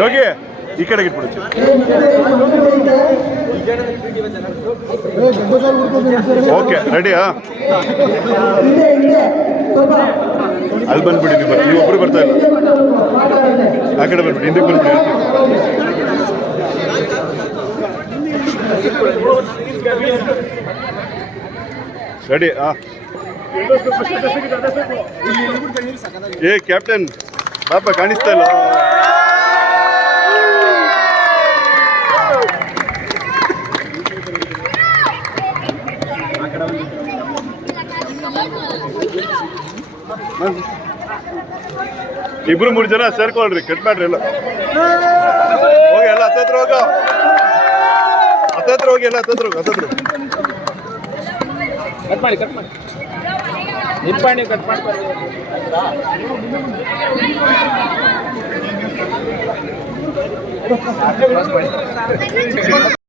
ಯೋಗಿ ಈ ಕಡೆಗೆ ಇಟ್ಬಿಡು. ಓಕೆ ರೆಡಿಯಾ? ಅಲ್ಲಿ ಬಂದ್ಬಿಡಿ, ನೀವು ಒಬ್ರು ಬರ್ತಾ ಇಲ್ಲ. ಆ ಕಡೆ ಬಂದ್ಬಿಡಿ, ಹಿಂದಕ್ಕೆ ಬಂದ್ಬಿಡಿ. ರೆಡಿ? ಏ ಕ್ಯಾಪ್ಟನ್ ಪಾಪ ಕಾಣಿಸ್ತಾ ಇಲ್ಲ. ಇಬ್ರು ಮೂರು ಜನ ಸೇರ್ಕೊಳ್ರಿ, ಕಟ್ ಮಾಡ್ರಿ ಎಲ್ಲ. ಹೋಗಿ ಎಲ್ಲ ಹತ್ತತ್ರ ಹೋಗ, ಹತ್ತತ್ರ ಹೋಗಿ, ಎಲ್ಲ ಹತ್ತತ್ರ ಹೋಗಿ, ಹತ್ತತ್ರ ಕಟ್ ಮಾಡಿ ಕಟ್ ಮಾಡಿ